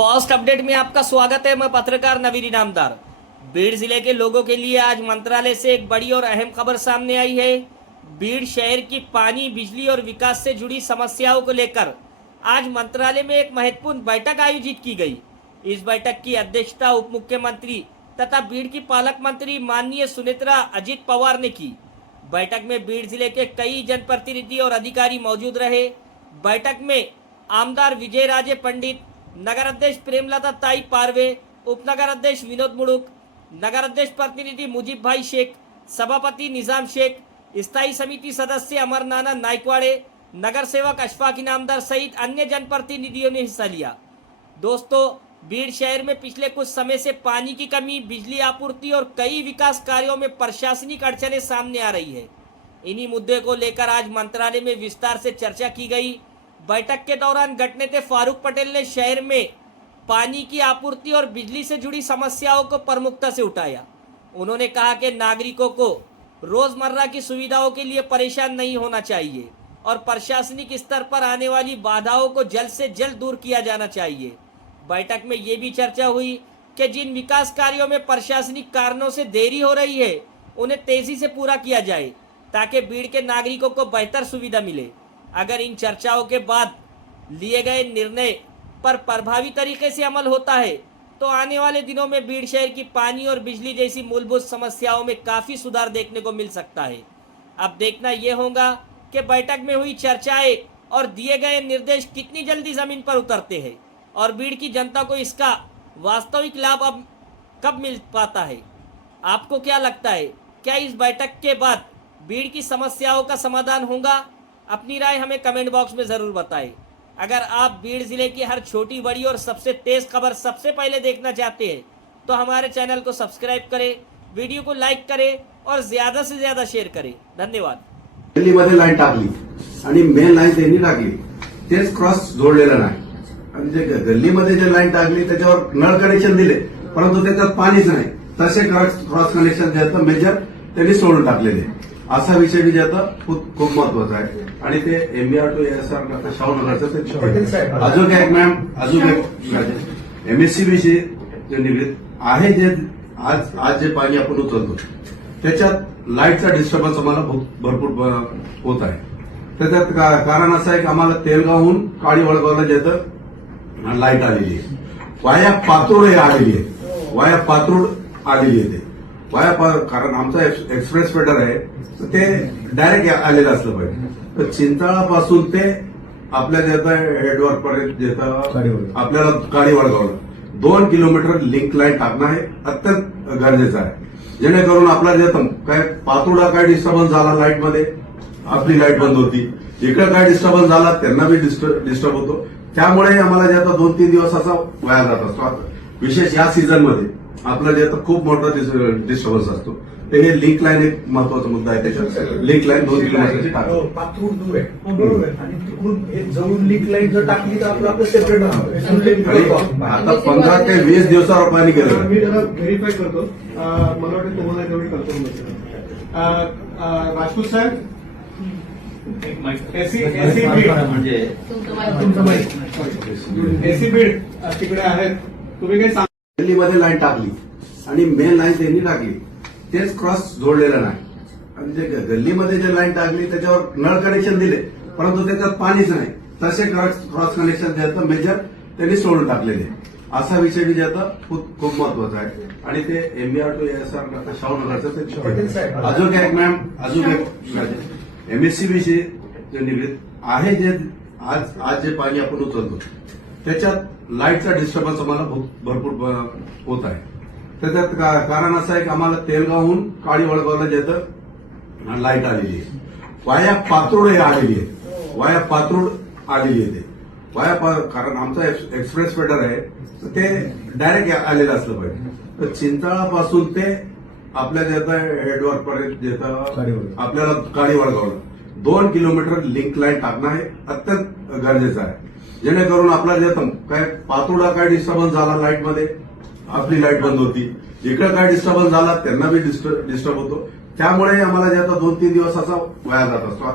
First update में आपका स्वागत है। मैं पत्रकार नवीन इनामदार। बीड़ जिले के लोगों के लिए आज मंत्रालय से एक बड़ी और अहम खबर सामने आई है। बीड़ शहर की पानी, बिजली और विकास से जुड़ी समस्याओं को लेकर आज मंत्रालय में एक महत्वपूर्ण बैठक आयोजित की गई। इस बैठक की अध्यक्षता उप मुख्यमंत्री तथा बीड़ की पालक मंत्री माननीय सुनेत्रा अजित पवार ने की। बैठक में बीड़ जिले के कई जनप्रतिनिधि और अधिकारी मौजूद रहे। बैठक में आमदार विजय राजे पंडित, नगर अध्यक्ष प्रेमलता ताई पारवे, उप नगर अध्यक्ष विनोद मुड़ुक, नगर अध्यक्ष प्रतिनिधि मुजीब भाई शेख, सभापति निजाम शेख, स्थायी समिति सदस्य अमर नाना नायकवाड़े, नगर सेवक अशफाक इनामदार सहित अन्य जनप्रतिनिधियों ने हिस्सा लिया। दोस्तों, बीड़ शहर में पिछले कुछ समय से पानी की कमी, बिजली आपूर्ति और कई विकास कार्यों में प्रशासनिक अड़चनें सामने आ रही है। इन्हीं मुद्दे को लेकर आज मंत्रालय में विस्तार से चर्चा की गई। बैठक के दौरान गटनेता फारूक पटेल ने शहर में पानी की आपूर्ति और बिजली से जुड़ी समस्याओं को प्रमुखता से उठाया। उन्होंने कहा कि नागरिकों को रोजमर्रा की सुविधाओं के लिए परेशान नहीं होना चाहिए और प्रशासनिक स्तर पर आने वाली बाधाओं को जल्द से जल्द दूर किया जाना चाहिए। बैठक में ये भी चर्चा हुई कि जिन विकास कार्यों में प्रशासनिक कारणों से देरी हो रही है, उन्हें तेजी से पूरा किया जाए ताकि बीड़ के नागरिकों को बेहतर सुविधा मिले। अगर इन चर्चाओं के बाद लिए गए निर्णय पर प्रभावी तरीके से अमल होता है तो आने वाले दिनों में बीड़ शहर की पानी और बिजली जैसी मूलभूत समस्याओं में काफ़ी सुधार देखने को मिल सकता है। अब देखना यह होगा कि बैठक में हुई चर्चाएं और दिए गए निर्देश कितनी जल्दी जमीन पर उतरते हैं और बीड़ की जनता को इसका वास्तविक लाभ अब कब मिल पाता है। आपको क्या लगता है, क्या इस बैठक के बाद बीड़ की समस्याओं का समाधान होगा? अपनी राय हमें कमेंट बॉक्स में ज़रूर बताएं। अगर आप बीड़ जिले की हर छोटी बड़ी और सबसे तेज़ खबर सबसे पहले देखना चाहते हैं तो हमारे चैनल को सब्सक्राइब करें, वीडियो को लाइक करें और ज़्यादा से ज़्यादा शेअर करें। धन्यवाद। दिल्लीमध्ये लाईन टाकली आणि मेन लाईन त्यांनी टाकली, तेच क्रॉस जोडलेलं नाही आणि जे गल्लीमध्ये जे लाईन टाकली त्याच्यावर नळ कनेक्शन दिले, परंतु त्याच्यात पाणीच नाही। तसे क्रॉस कनेक्शन जे होतं मेजर त्यांनी सोडून टाकलेले। असा विषय बी ज्याचा खूप महत्वाचा आहे आणि ते एमबीआर टू एसआर करता शाहूनगरचं अजून एक मॅम अजून एक एमएससीबीशी निगडीत आहे। जे आज जे पाणी आपण उचलतो त्याच्यात लाईटचा डिस्टर्बन्स आम्हाला भरपूर होत आहे। त्याच्यात कारण असं आहे की आम्हाला तेलगावहून काळी वळगावला जेतं लाईट आलेली आहे, वाया पात्रोड आलेली आहे, वाया पात्रोड आलेली आहे। कारण आमचा एक्सप्रेस फेडर आहे ते डायरेक्ट आलेलं असलं पाहिजे। तर चिंचाळापासून ते आपल्या जेता हेडवर्क पर्यंत जेता आपल्याला काळी वळगावला 2 किलोमीटर लिंक लाईन टाकणं हे अत्यंत गरजेचं आहे, जेणेकरून आपला जेता काय पातोडा काय डिस्टर्बन्स झाला लाईटमध्ये, आपली लाईट बंद होती, इकडे काय डिस्टर्बन्स झाला त्यांना बी डिस्टर्ब होतो। त्यामुळे आम्हाला जेता 2-3 दिवस असा वाया जात असतो। विशेष या सीझनमध्ये आपला जे खूप मोठा डिस्टर्बन्स असतो, ते हे लिंक लाईन एक महत्वाचा मुद्दा आहे। त्याच्यात लिंक लाईन 2 किलोमीटरची टाकतो, पात्रूड दूर आहे, बरोबर आहे, आणि तिकडून जवळून लिंक लाईन जर टाकली तर आपलं सेपरेट आता 15 ते 20 दिवसावर पाणी गेलं। मी जरा व्हेरीफाय करतो, मला वाटतं तुम्हाला तेवढी कल्पना नसेल। राजपूत साहेब, एसी बीड म्हणजे एसी बीड तिकडे आहेत, तुम्ही काही दिल्लीमध्ये लाईन टाकली आणि मेन लाईन त्यांनी टाकली, तेच क्रॉस जोडलेलं नाही आणि जे गल्लीमध्ये जे लाईन टाकली त्याच्यावर नळ कनेक्शन दिले, परंतु त्याच्यात पाणीच नाही। तसे क्रॉस कनेक्शन जे होतं मेजर त्यांनी सोडून टाकलेले। असा विषय बी ज्याचा खूप महत्वाचा आहे आणि ते एमबीआर टू एसआर करता शाहूनगरचं अजून एक मॅम अजून एक एमएससीबीशी निगडीत आहे। जे आज जे पाणी आपण उचलतो त्याच्यात लाईटचा डिस्टर्बन्स आम्हाला भरपूर होत आहे। त्याच्यात कारण असं आहे की आम्हाला तेलगावहून काळी वळगावला जेतं लाईट आलेली आहे, वाया पात्रोड आलेली आहे, वाया पात्रोड आलेली आहे। ते कारण आमचा एक्सप्रेस फेडर आहे ते डायरेक्ट आलेलं असलं पाहिजे। तर चिंचाळापासून ते आपल्या जेता हेडवर्क पर्यंत जेता आपल्याला काळी वळगावला 2 किलोमीटर लिंक लाईन टाकणं हे अत्यंत गरजेचं आहे, जेणेकरून आपला जेता काय पातोडा काय डिस्टर्बन्स झाला लाईटमध्ये, आपली लाईट बंद होती, इकडे काय डिस्टर्बन्स झाला त्यांना बी डिस्टर्ब होतो। त्यामुळे आम्हाला जेता 2-3 दिवस असा वाया जात असतो।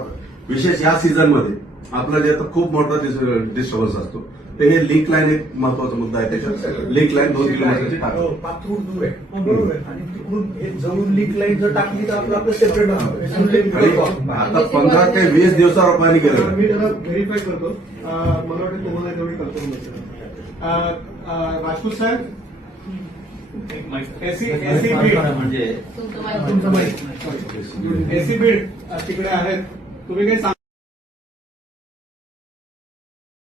विशेष या सीझनमध्ये आपला जेता खूप मोठा डिस्टर्बन्स असतो, तर हे लिंक लाईन एक महत्वाचा मुद्दा आहे त्याच्यात. लिंक लाईन 2 किलोमीटरची टाकली. पाथरूड दूर आहे बरोबर आहे. आणि तिकडून हे जवळून लीक लाईन जर टाकली तर आपलं सेपरेट आणि आता 15 ते 20 दिवसावर पाणी गेलं. मी जरा व्हेरीफाय करतो. मला वाटतं तुम्हाला तेवढी कल्पना नसेल. राजपूत साहेब, एसी बीड म्हणजे एसी बीड तिकडे आहेत. तुम्ही काही